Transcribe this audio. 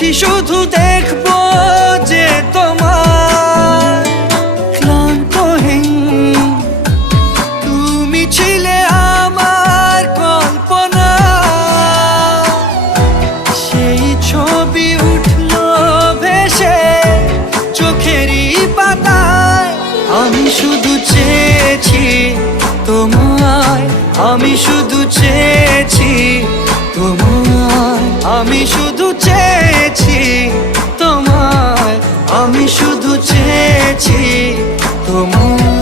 চেয়েছি শুধু দেখবো যে তোমার ক্লান্তহীন তুমি ছিলে আমার কল্পনা। সেই ছবি উঠলো ভেসে চোখেরই পাতায়। আমি শুধু চেয়েছি তোমায়, আমি শুধু চেয়েছি তোমায়, আমি শুধু চেয়েছি তোমায়, আমি শুধু চেয়েছি তোমায়।